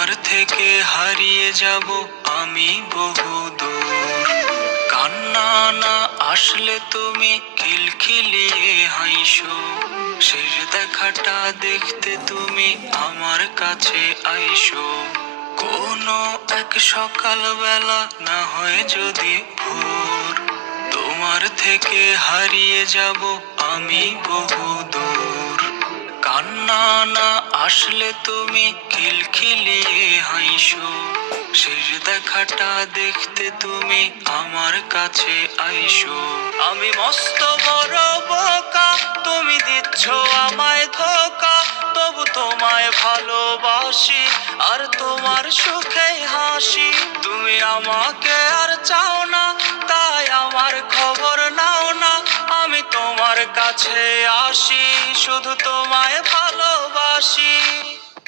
তোমার থেকে হারিয়ে যাব আমি বহুদূর। কান্না না আসলে তুমি খিলখিলিয়ে হাইসো, শেষ দেখাটা দেখতে তুমি আমার কাছে আইসো। কোনো এক সকাল বেলা না হয় যদি ভোর, তোমার থেকে হারিয়ে যাব আমি বহুদূর। কান্না না আসলে তুমি খিলখিলিয়ে হাইসো, শেষ দেখাটা দেখতে তুমি আমার কাছে আইসো। আমি মস্ত বড় বোকা, তুমি দিচ্ছ আমায় ধোকা, তবু তোমায় ভালোবাসি আর তোমার সুখে হাসি। তুমি আমাকে আর চাও না, তাই আমার খবর নাও না। আমি তোমার কাছে আসি, শুধু তোমায় ভালোবাসি।